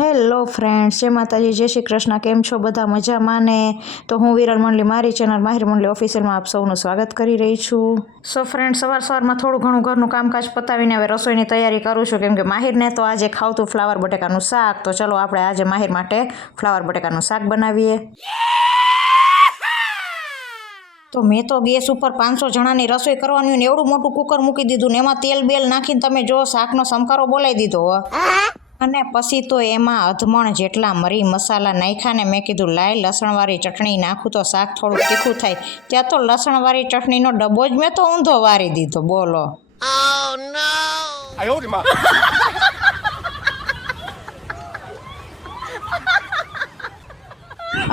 Hello friends, જય માતાજી, જય શ્રી કૃષ્ણ. કેમ છો બધા? મજામાં ને? તો હું વિરલ મંડલી મારી ચેનલ માહિર મંડલી ઓફિશિયલમાં આપ સૌનું સ્વાગત કરી રહી છું. સો ફ્રેન્ડ્સ, સવારમાં થોડું ઘણું ઘરનું કામકાજ પતાવીને હવે રસોઈની તૈયારી કરું છું, કેમ કે માહિરને તો આજે ખાવતું ફ્લાવર બટેકાનું શાક. તો ચલો આપણે આજે માહિર માટે ફ્લાવર બટેકાનું શાક બનાવીએ. તો મેં તો ગેસ ઉપર 500 જણાની રસોઈ કરવાની ને એવડું મોટું કુકર મૂકી દીધું ને એમાં તેલ બેલ નાખીને તમે જો શાકનો સંકારો બોલાવી દીધો. અને પછી તો એમાં અધમણ જેટલા મરી મસાલા નાખ્યા ને મેં કીધું લાય લસણવાળી ચટણી નાખું તો શાક થોડું તીખું થાય. ત્યાં તો લસણવાળી ચટણીનો ડબ્બો જ મેં તો ઊંધો વારી દીધો. બોલો.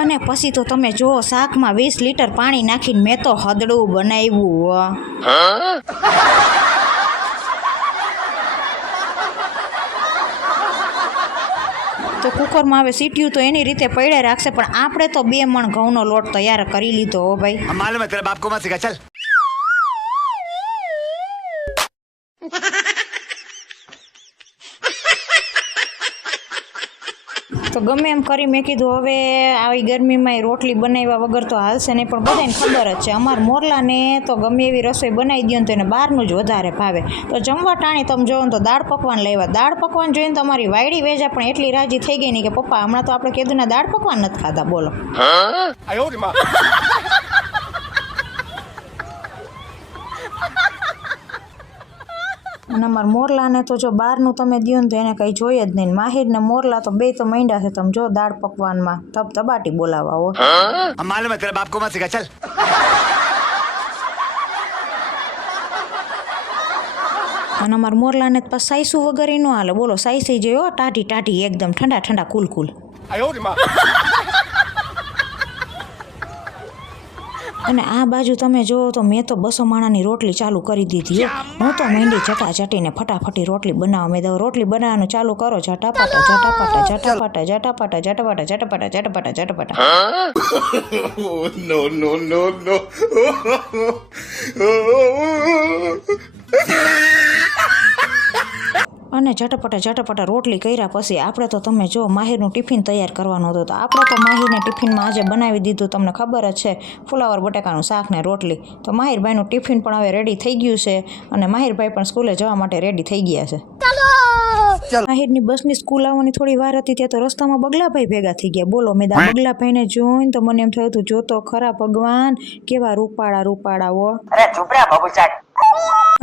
અને પછી તો તમે જુઓ શાકમાં 20 લીટર પાણી નાખીને મેં તો હદડું બનાવ્યું. તો કુકરમાં હવે સીટ્યું તો એની રીતે પડ્યા રાખશે, પણ આપણે તો 2 મણ ઘઉંનો લોટ તૈયાર કરી લીધો. હો ભાઈ, માલુમ હે તેરા બાપ કો મત સિખા ચલ. તો ગમે એમ કરી મેં કીધું હવે આવી ગરમીમાં રોટલી બનાવ્યા વગર તો હાલશે નહીં, પણ બધાને ખબર જ છે અમારા મોરલાને તો ગમે એવી રસોઈ બનાવી દો ને તો એને બહારનું જ વધારે ભાવે. તો જમવા ટાણી તમે જોવો ને તો દાળ પકવાન લેવા. દાળ પકવાન જોઈને તો અમારી વાયડી વેજા પણ એટલી રાજી થઈ ગઈ ને કે પપ્પા હમણાં તો આપણે કીધું ને દાળ પકવાન નથી ખાધા. બોલો. અને અમારા મોરલાને તો જો બહારનું તમે દો ને તો એને કંઈ જોઈએ જ નહીં. માહિર ને મોરલા તો બે તો માંડ્યા છે તમે જો દાળ પકવાનમાં તબાટી બોલાવા. હો માલુમ હે તેરા બાપ કો મત સિખા ચલ. અને અમારા મોરલાને તો સાઈસુ વગર ન હાલે. બોલો, સાઈસી જોયો ટાઢી ટાઢી એકદમ ઠંડા ઠંડા કુલ કુલ. અને આ બાજુ તમે જુઓ તો મેં તો 200 માણાની રોટલી ચાલુ કરી દીધી. હું તો માંડી ચટાચટીને ફટાફટી રોટલી બનાવવા. મેં તો રોટલી બનાવવાનું ચાલુ કરો. ઝટાપાટા ઝટાપાટા ઝટાપાટા ઝટાપાટા ઝટાપાટા ઝટાપાટા ઝટાપાટા ઝટાપાટા. નો નો નો નો. અને ઝટપટા રોટલી કર્યા પછી આપણે તો તમે જો માહિરનું ટિફિન તૈયાર કરવાનું હતું. તો આપણે તો માહિરને ટિફિનમાં આજે બનાવી દીધું. તમને ખબર જ છે, ફુલાવર બટેકાનું શાક ને રોટલી. તો માહિરભાઈનું ટિફિન પણ હવે રેડી થઈ ગયું છે અને માહિરભાઈ પણ સ્કૂલે જવા માટે રેડી થઈ ગયા છે. માહિરની બસની સ્કૂલ આવવાની થોડી વાર હતી ત્યાં તો રસ્તામાં બગલાભાઈ ભેગા થઈ ગયા. બોલો, મેં આ બગલાભાઈને જોઈને તો મને એમ થયું હતું જોતો ખરા ભગવાન કેવા રૂપાળાઓ.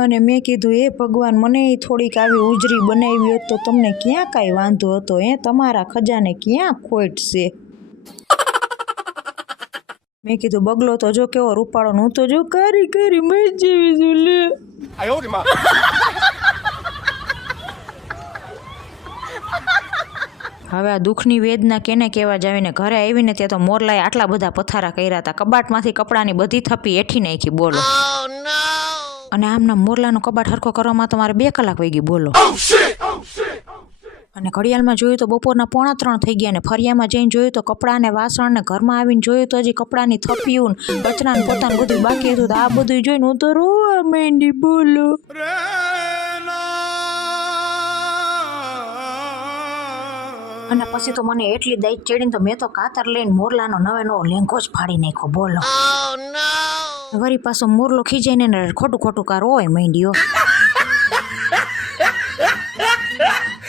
અને મેં કીધું એ ભગવાન મને થોડીક આવી ઉજરી બનાવી હોત તો તમને ક્યાં કાંઈ વાંધો હતો? તમારા ખજાને ક્યાં ખોટ છે? મેં કીધું બગલો તો જો કેવો રૂપાળો, હું તો જો કરી મર જેવી છું લે. હવે આ દુઃખની વેદના કેને કહેવા જાવીને ઘરે આવીને ત્યાં તો મોરલાએ આટલા બધા પથારા કર્યા હતા. કબાટમાંથી કપડાની બધી થપ્પી હેઠી નાખી. બોલો. અને આમના મોરલાનો કબાટ હરખો કરવામાં તો મારે 2 કલાક વહી ગઈ. બોલો. અને ઘડિયાળમાં જોયું તો બપોરના 2:45 થઈ ગયા. ને ફરિયામાં જઈને જોયું તો કપડાં ને વાસણ ને ઘરમાં આવીને જોયું તો હજી કપડાની થપ્પીયું કચરા ને પોતાનું બધું બાકી હતું. તો આ બધું જોઈને હું તો રોવા માંડી. બોલો. અને પછી તો મને એટલી દાઈ ચડીને તો મેં તો કાતર લઈને મોરલાનો નવો લેંઘો જ ફાડી નાખ્યો. બોલો. વળી પાછો મોરલો ખીજાઈને ખોટું કાર હોય માંડ્યો.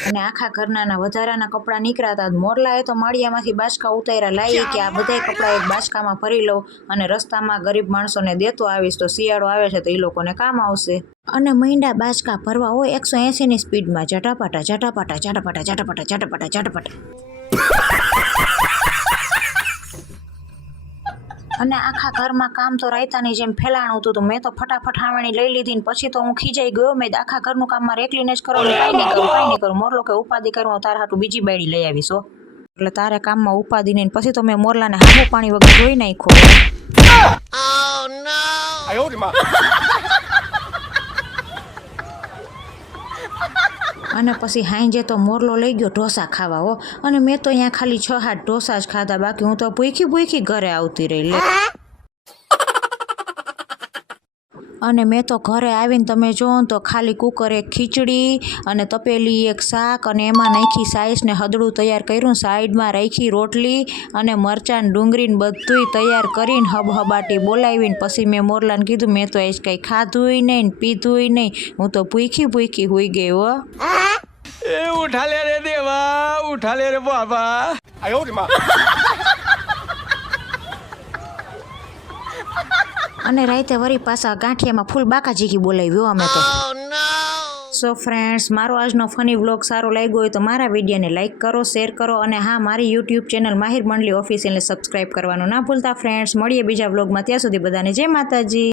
અને આખા ઘરના વધારાના કપડાં નીકળ્યા હતા. મોરલાએ તો માળિયામાંથી બાચકા ઉતાર્યા. લાવી કે આ બધા કપડાં એક બાચકામાં ભરી લઉં અને રસ્તામાં ગરીબ માણસોને દેતો આવીશ તો શિયાળો આવે છે તો એ લોકોને કામ આવશે. અને મૈંડા બાચકા ભરવા હોય 180ની સ્પીડમાં. ઝટાપાટા ઝટાપાટા ઝટાપાટા ઝટાપાટા ઝટાપાટા ઝટાપાટા. અને આખા ઘરમાં કામ તો રાયતાની જેમ ફેલાણું હતું. તો મેં તો ફટાફટ હાવણી લઈ લીધી ને પછી તો હું ખીજાઈ ગયો. મેં આખા ઘરનું કામ મારે એકલીને જ કરવાનું. કાંઈ નહીં કરું. મોરલો કે ઉપાધિ કરું તારા હાટું બીજી બાયડી લઈ આવીશ. એટલે તારે કામમાં ઉપાધિ નહીં. પછી તો મેં મોરલાને હાથે પાણી વગર ધોઈ નાખ્યો. અને પછી હાંજે તો મોરલો લઈ ગયો ઢોસા ખાવા. અને મેં તો અહીંયા ખાલી 6-8 ઢોસા જ ખાધા. બાકી હું તો ભૂખી ઘરે આવતી રહી. અને મેં તો ઘરે આવીને તમે જો ને તો ખાલી કુકર એક ખીચડી અને તપેલી એક શાક અને એમાં નાખી સાઈસ ને હદડું તૈયાર કર્યું, સાઈડમાં રાખી રોટલી અને મરચાં ડુંગળીને બધુંય તૈયાર કરીને હબહબાટી બોલાવીને પછી મેં મોરલાને કીધું મેં તો આજ કંઈ ખાધુંય નહીં ને પીધુંય નહીં, હું તો ભૂખી હોઈ ગઈ હો. ए उठा ले रे देवा, उठा ले रे बाबा. અને રાતે વળી પાછા ગાંઠિયામાં ફૂલ બાકાજીકી બોલાવ્યો અમે તો. સો ફ્રેન્ડ્સ, મારો આજનો ફની વ્લોગ સારો લાગ્યો હોય તો મારા વિડીયોને લાઇક કરો, શેર કરો અને હા, મારી યુટ્યુબ ચેનલ માહિર મંડલી ઓફિશિયલને સબસ્ક્રાઈબ કરવાનું ના ભૂલતા ફ્રેન્ડ્સ. મળીએ બીજા વ્લોગમાં, ત્યાં સુધી બધાને જય માતાજી.